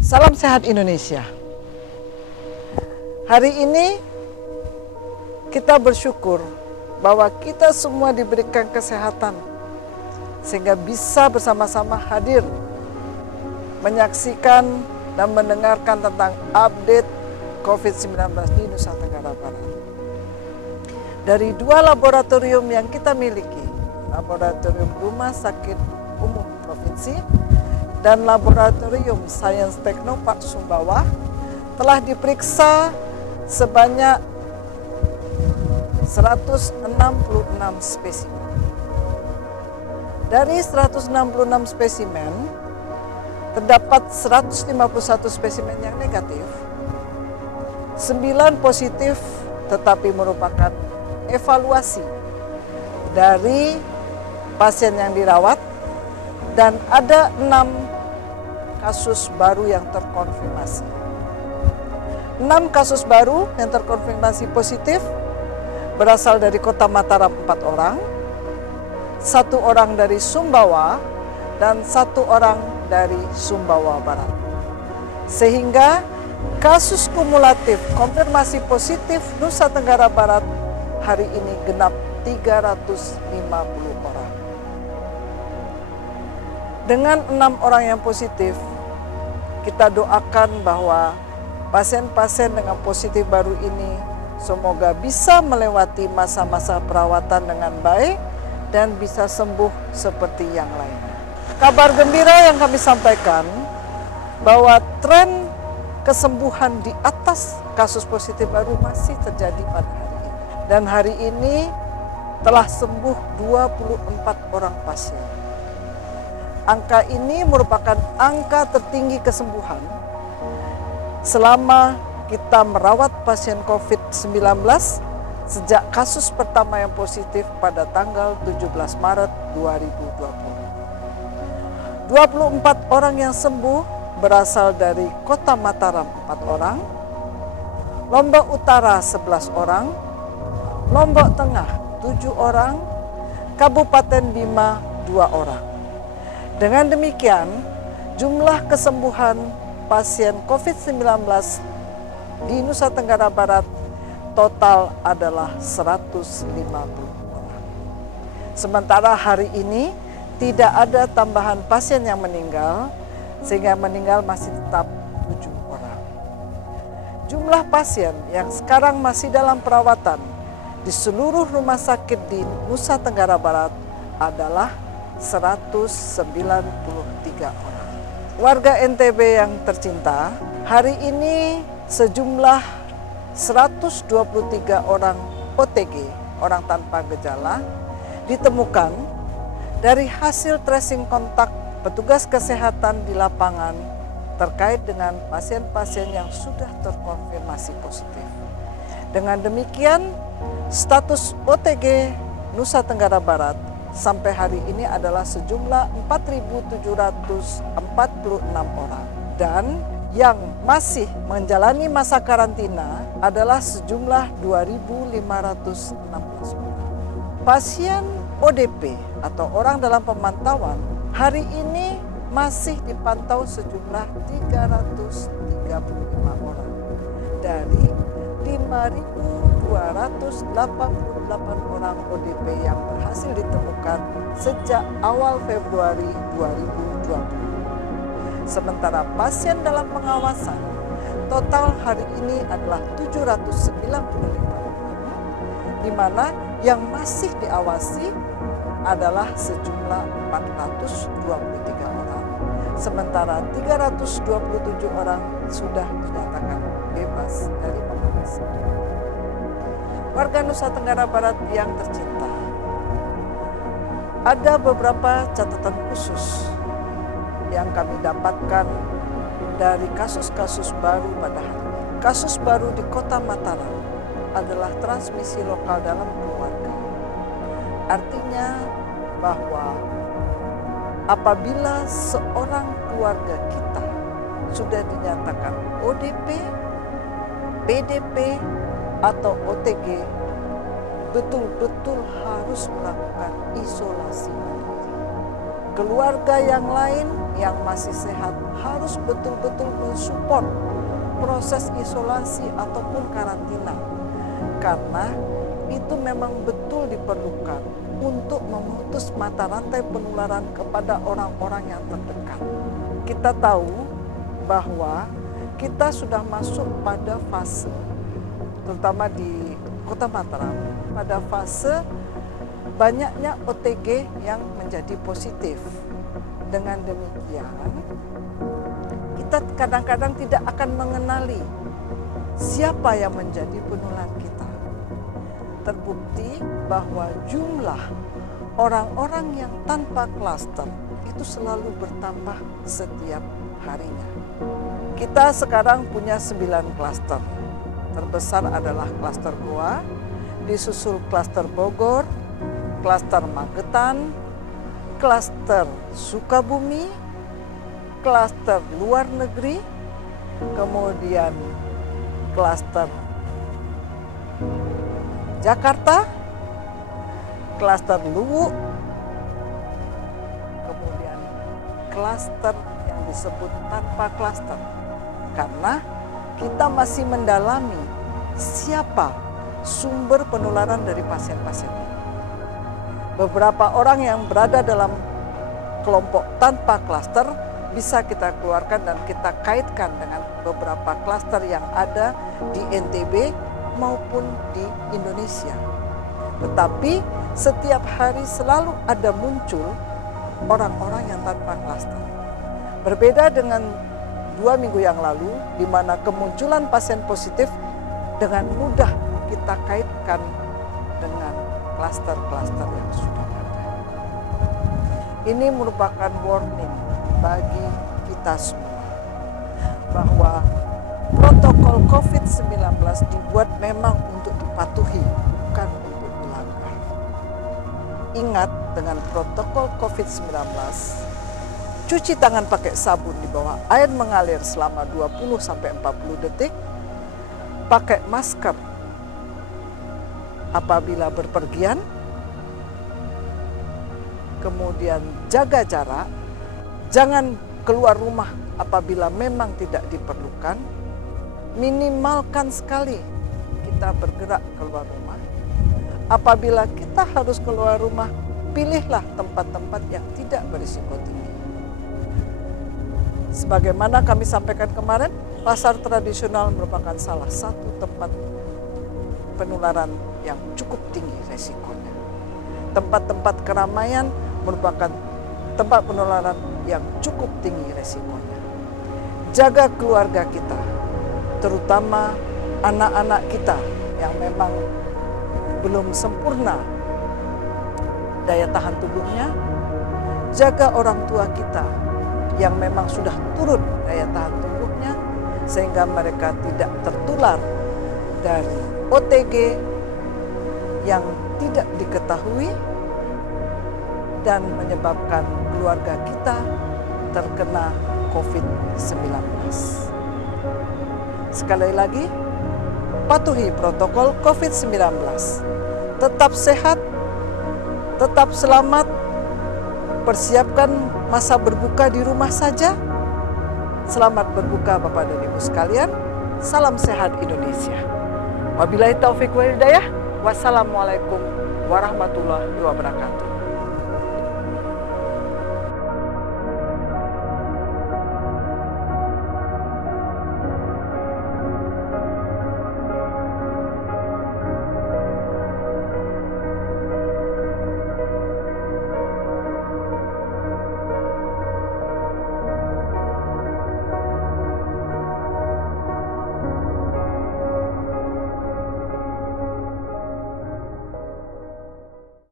Salam sehat Indonesia. Hari ini kita bersyukur bahwa kita semua diberikan kesehatan sehingga bisa bersama-sama hadir menyaksikan dan mendengarkan tentang update COVID-19 di Nusa Tenggara Barat. Dari dua laboratorium yang kita miliki, Laboratorium Rumah Sakit Umum Provinsi dan Laboratorium Sains Teknopark Sumbawa, telah diperiksa sebanyak 166 spesimen. Dari 166 spesimen, terdapat 151 spesimen yang negatif, 9 positif tetapi merupakan evaluasi dari pasien yang dirawat, dan ada 6 kasus baru yang terkonfirmasi. 6 kasus baru yang terkonfirmasi positif berasal dari Kota Mataram 4 orang, 1 orang dari Sumbawa, dan 1 orang dari Sumbawa Barat. Sehingga kasus kumulatif konfirmasi positif Nusa Tenggara Barat hari ini genap 350 orang. Dengan 6 orang yang positif, kita doakan bahwa pasien-pasien dengan positif baru ini semoga bisa melewati masa-masa perawatan dengan baik dan bisa sembuh seperti yang lainnya. Kabar gembira yang kami sampaikan bahwa tren kesembuhan di atas kasus positif baru masih terjadi pada hari ini. Dan hari ini telah sembuh 24 orang pasien. Angka ini merupakan angka tertinggi kesembuhan selama kita merawat pasien COVID-19 sejak kasus pertama yang positif pada tanggal 17 Maret 2020. 24 orang yang sembuh berasal dari Kota Mataram 4 orang, Lombok Utara 11 orang, Lombok Tengah 7 orang, Kabupaten Bima 2 orang. Dengan demikian, jumlah kesembuhan pasien COVID-19 di Nusa Tenggara Barat total adalah 150 orang. Sementara hari ini tidak ada tambahan pasien yang meninggal, sehingga meninggal masih tetap 7 orang. Jumlah pasien yang sekarang masih dalam perawatan di seluruh rumah sakit di Nusa Tenggara Barat adalah 193 orang. Warga NTB yang tercinta, hari ini sejumlah 123 orang OTG, orang tanpa gejala, ditemukan dari hasil tracing kontak petugas kesehatan di lapangan terkait dengan pasien-pasien yang sudah terkonfirmasi positif. Dengan demikian, status OTG Nusa Tenggara Barat sampai hari ini adalah sejumlah 4.746 orang. Dan yang masih menjalani masa karantina adalah sejumlah 2.516 orang. Pasien ODP atau orang dalam pemantauan hari ini masih dipantau sejumlah 335 orang dari 5.288 orang ODP yang berhasil ditemukan sejak awal Februari 2020. Sementara pasien dalam pengawasan total hari ini adalah 795 orang, di mana yang masih diawasi adalah sejumlah 423 orang. Sementara 327 orang sudah dinyatakan bebas dari pengawasan. Warga Nusa Tenggara Barat yang tercinta, ada beberapa catatan khusus yang kami dapatkan dari kasus-kasus baru pada hari ini. Kasus baru di Kota Mataram adalah transmisi lokal dalam keluarga. Artinya bahwa apabila seorang keluarga kita sudah dinyatakan ODP, PDP, atau OTG, betul-betul harus melakukan isolasi mandiri. keluarga yang lain yang masih sehat harus betul-betul mensupport proses isolasi ataupun karantina, karena itu memang betul diperlukan untuk memutus mata rantai penularan kepada orang-orang yang terdekat. Kita tahu bahwa kita sudah masuk pada fase, terutama di Kota Mataram, pada fase banyaknya OTG yang menjadi positif. Dengan demikian, kita kadang-kadang tidak akan mengenali siapa yang menjadi penular kita. Terbukti bahwa jumlah orang-orang yang tanpa klaster itu selalu bertambah setiap harinya. Kita sekarang punya 9 klaster. Terbesar adalah klaster Goa, disusul klaster Bogor, klaster Magetan, klaster Sukabumi, klaster luar negeri, kemudian klaster Jakarta, klaster Luwu, kemudian klaster yang disebut tanpa klaster. Karena kita masih mendalami siapa sumber penularan dari pasien-pasien ini. Beberapa orang yang berada dalam kelompok tanpa klaster bisa kita keluarkan dan kita kaitkan dengan beberapa klaster yang ada di NTB maupun di Indonesia. Tetapi setiap hari selalu ada muncul orang-orang yang tanpa klaster. Berbeda dengan 2 minggu yang lalu, di mana kemunculan pasien positif dengan mudah kita kaitkan dengan klaster-klaster yang sudah ada. Ini merupakan warning bagi kita semua bahwa protokol COVID-19 dibuat memang untuk dipatuhi, bukan untuk dilanggar. Ingat, dengan protokol COVID-19, cuci tangan pakai sabun di bawah air mengalir selama 20-40 detik, pakai masker apabila berpergian, kemudian jaga jarak, jangan keluar rumah apabila memang tidak diperlukan, minimalkan sekali kita bergerak keluar rumah. Apabila kita harus keluar rumah, pilihlah tempat-tempat yang tidak berisiko tinggi. Sebagaimana kami sampaikan kemarin, pasar tradisional merupakan salah satu tempat penularan yang cukup tinggi resikonya. Tempat-tempat keramaian merupakan tempat penularan yang cukup tinggi resikonya. Jaga keluarga kita, terutama anak-anak kita yang memang belum sempurna daya tahan tubuhnya. Jaga orang tua kita yang memang sudah turun daya tahan tubuhnya, sehingga mereka tidak tertular dari OTG yang tidak diketahui dan menyebabkan keluarga kita terkena COVID-19. Sekali lagi, patuhi protokol COVID-19. Tetap sehat, tetap selamat, persiapkan masa berbuka di rumah saja. Selamat berbuka Bapak dan Ibu sekalian. Salam sehat Indonesia. Wabillahi taufik wal hidayah. Wassalamualaikum warahmatullahi wabarakatuh.